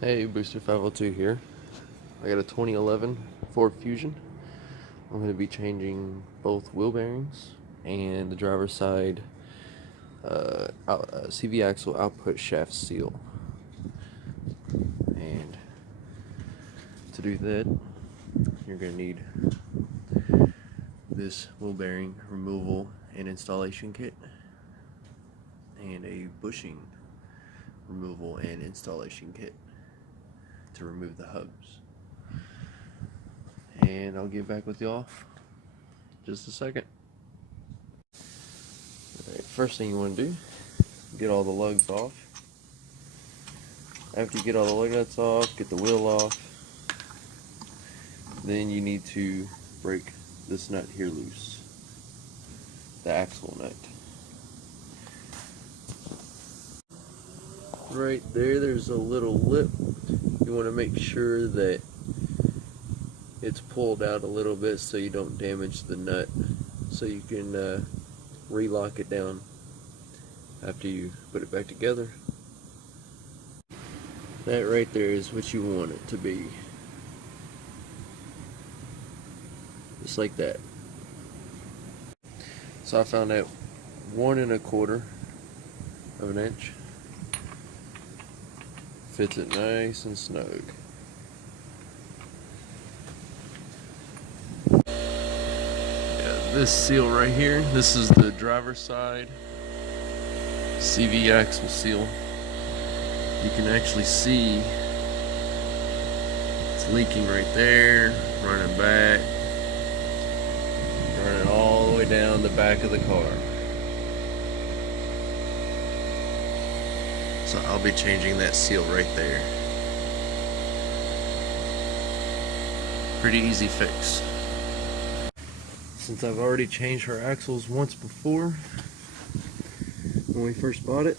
Hey, Booster 502 here. I got a 2011 Ford Fusion. I'm going to be changing both wheel bearings and the driver's side CV axle output shaft seal. And to do that, you're going to need this wheel bearing removal and installation kit and a bushing removal and installation kit to remove the hubs. And I'll get back with y'all just a second. Alright, first thing you want to do, get all the lugs off. After you get all the lug nuts off, get the wheel off, then you need to break this nut here loose, the axle nut. Right there, there's a little lip. You want to make sure that it's pulled out a little bit so you don't damage the nut, so you can re-lock it down after you put it back together. That right there is what you want it to be. Just like that. So I found out 1 1/4 of an inch fits it nice and snug. Yeah, this seal right here, this is the driver's side CV axle seal. You can actually see it's leaking right there, running back, running all the way down the back of the car. So I'll be changing that seal right there. Pretty easy fix. Since I've already changed her axles once before, when we first bought it,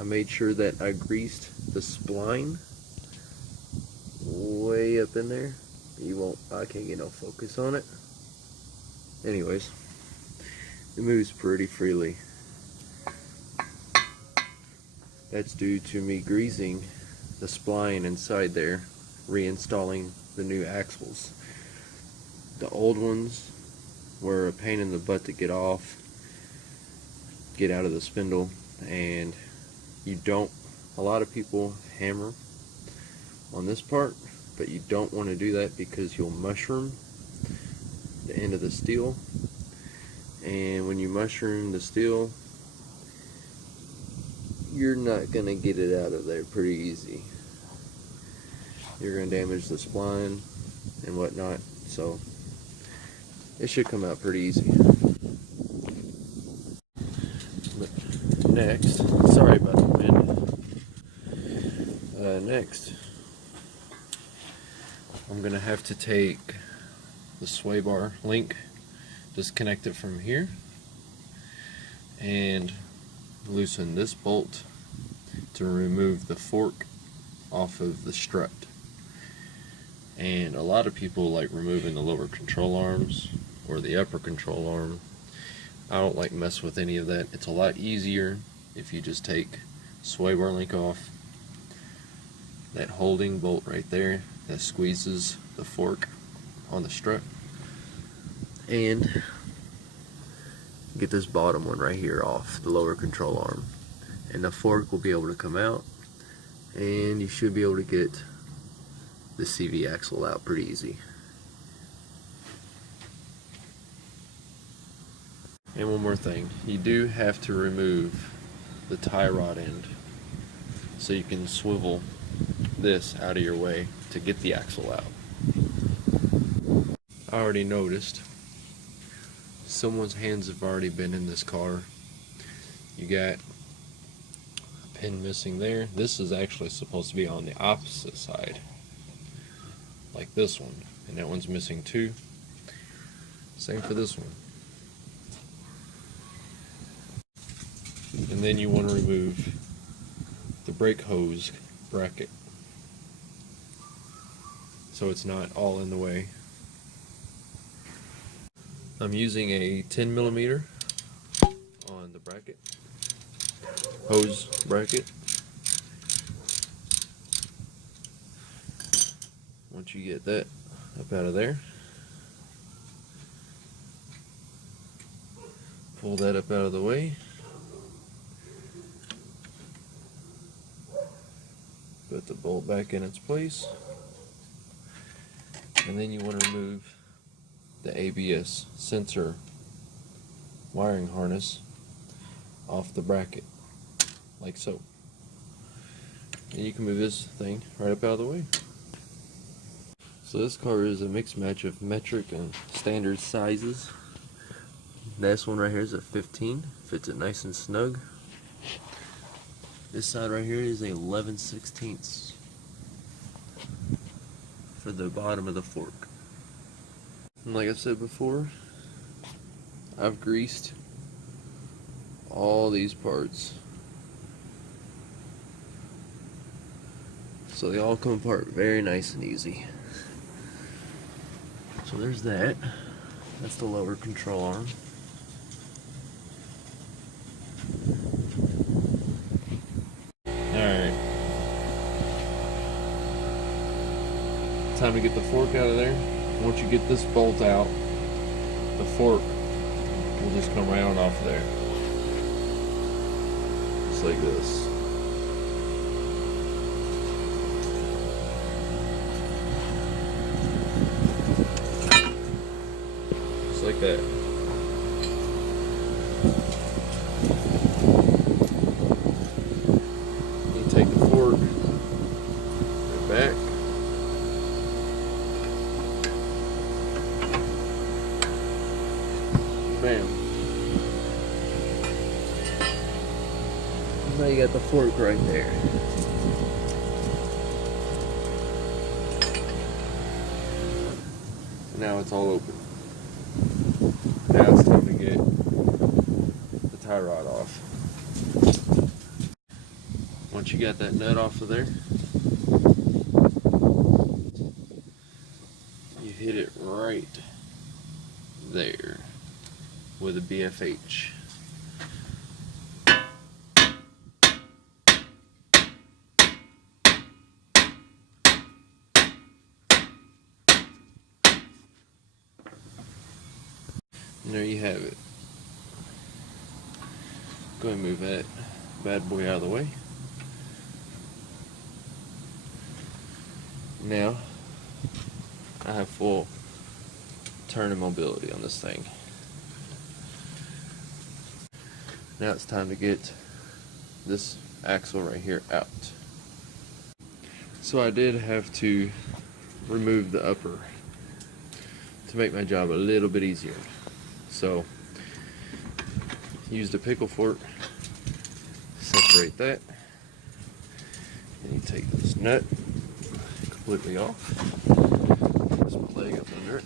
I made sure that I greased the spline way up in there. I can't get no focus on it. Anyways, it moves pretty freely. That's due to me greasing the spline inside there, reinstalling the new axles. The old ones were a pain in the butt to get off, get out of the spindle, and a lot of people hammer on this part, but you don't want to do that because you'll mushroom the end of the steel, and when you mushroom the steel, you're not going to get it out of there pretty easy. You're going to damage the spline and whatnot, so it should come out pretty easy. But next, sorry about the wind. Next, I'm going to have to take the sway bar link, disconnect it from here, and loosen this bolt to remove the fork off of the strut. And a lot of people like removing the lower control arms or the upper control arm. I don't like mess with any of that. It's a lot easier if you just take sway bar link off, that holding bolt right there that squeezes the fork on the strut, and get this bottom one right here off, the lower control arm, and the fork will be able to come out, and you should be able to get the CV axle out pretty easy. And one more thing, you do have to remove the tie rod end so you can swivel this out of your way to get the axle out. I already noticed someone's hands have already been in this car. You got a pin missing there. This is actually supposed to be on the opposite side, like this one, and that one's missing too. Same for this one. And then you want to remove the brake hose bracket so it's not all in the way. I'm using a 10mm on the bracket, hose bracket, Once you get that up out of there, pull that up out of the way. Put the bolt back in its place. And then you want to remove the ABS sensor wiring harness off the bracket, like so. And you can move this thing right up out of the way. So this car is a mixed match of metric and standard sizes. This one right here is a 15, fits it nice and snug. This side right here is a 11/16 for the bottom of the fork. And like I said before, I've greased all these parts, so they all come apart very nice and easy. So there's that. That's the lower control arm. Alright. Time to get the fork out of there. Once you get this bolt out, the fork will just come right on off there. Just like this. Just like that. You take the fork back. Bam. Now you got the fork right there. Now it's all open. Now it's time to get the tie rod off. Once you got that nut off of there, you hit it right there with a BFH. And there you have it. Go ahead and move that bad boy out of the way. Now, I have full turn and mobility on this thing. Now it's time to get this axle right here out. So I did have to remove the upper to make my job a little bit easier. So, used a pickle fork, separate that, and you take this nut completely off. Just my leg up under it.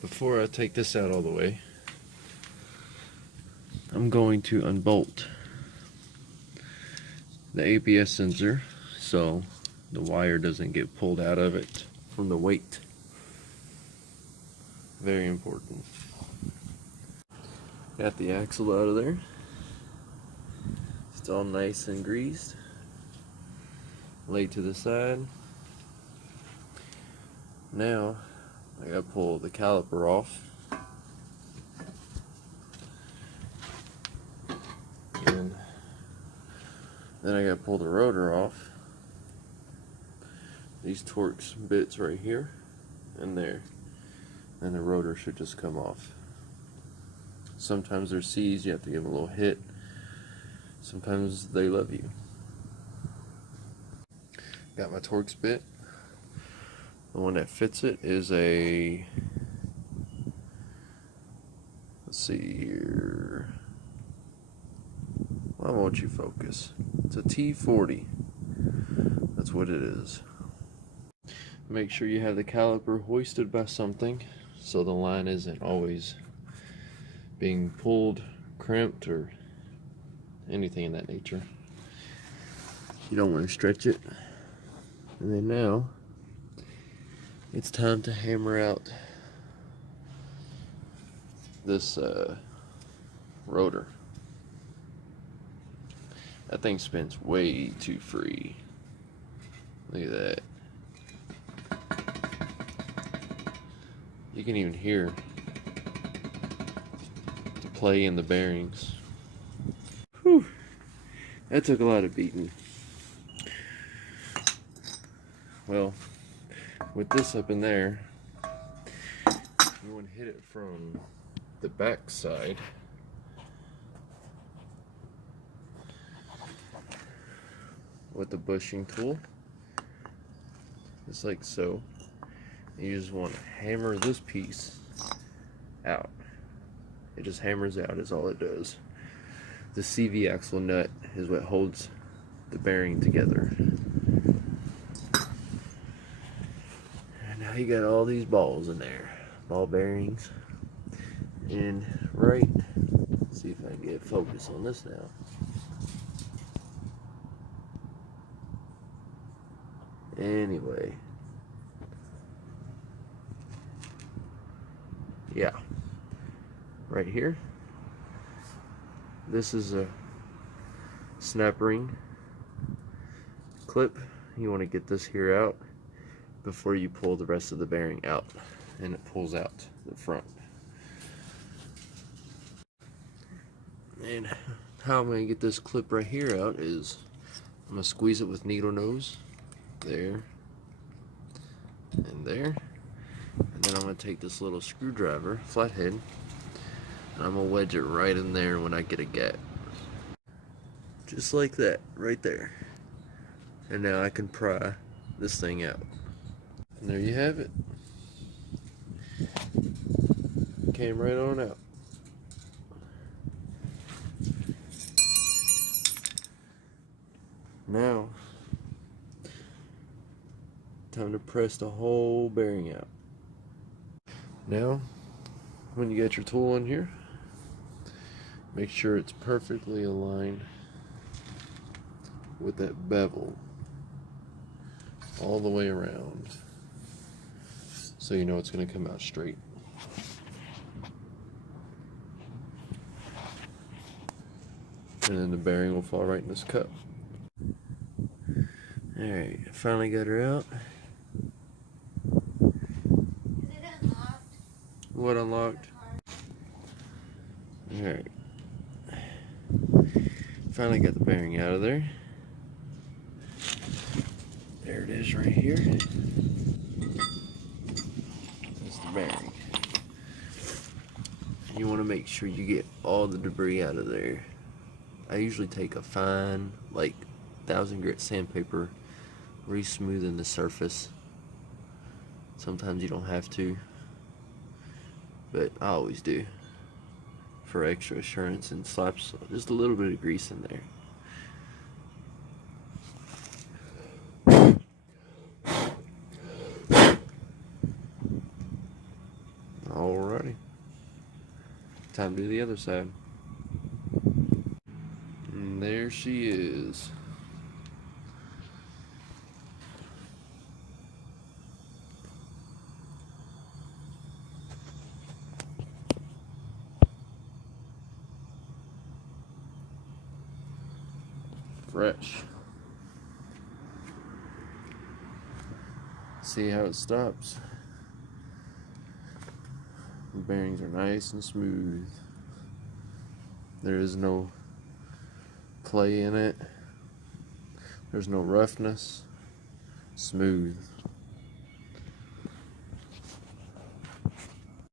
Before I take this out all the way, I'm going to unbolt the ABS sensor so the wire doesn't get pulled out of it from the weight. Very important. Got the axle out of there. It's all nice and greased. Laid to the side. Now I gotta pull the caliper off. And then I gotta pull the rotor off. These Torx bits right here and there. And the rotor should just come off. Sometimes they're C's, you have to give them a little hit. Sometimes they love you. Got my Torx bit. The one that fits it is a, let's see here, why won't you focus? It's a T40. That's what it is. Make sure you have the caliper hoisted by something so the line isn't always being pulled, crimped, or anything in that nature. You don't want to stretch it. And then now it's time to hammer out this rotor. That thing spins way too free. Look at that. You can even hear the play in the bearings. Whew. That took a lot of beating. Well, with this up in there, you want to hit it from the back side. With the bushing tool, just like so. You just want to hammer this piece out. It just hammers out is all it does. The CV axle nut is what holds the bearing together. And now you got all these balls in there, ball bearings. And right, let's see if I can get focus on this now. Anyway, yeah, right here, this is a snap ring clip. You want to get this here out before you pull the rest of the bearing out, and it pulls out the front. And how I'm going to get this clip right here out is I'm going to squeeze it with needle nose. There and there, and then I'm going to take this little screwdriver, flathead, and I'm going to wedge it right in there when I get a gap. Just like that, right there. And now I can pry this thing out. And there you have it. Came right on out. Now, time to press the whole bearing out. Now, when you get your tool in here, make sure it's perfectly aligned with that bevel all the way around, so you know it's going to come out straight. And then the bearing will fall right in this cup. Alright, I finally got her out. What unlocked? Alright. Finally got the bearing out of there. There it is right here. That's the bearing. You want to make sure you get all the debris out of there. I usually take a fine, like 1000 grit sandpaper, re-smoothing the surface. Sometimes you don't have to, but I always do for extra assurance, and slaps just a little bit of grease in there. Alrighty, time to do the other side. And there she is. Fresh. See how it stops. The bearings are nice and smooth. There is no play in it. There's no roughness. Smooth.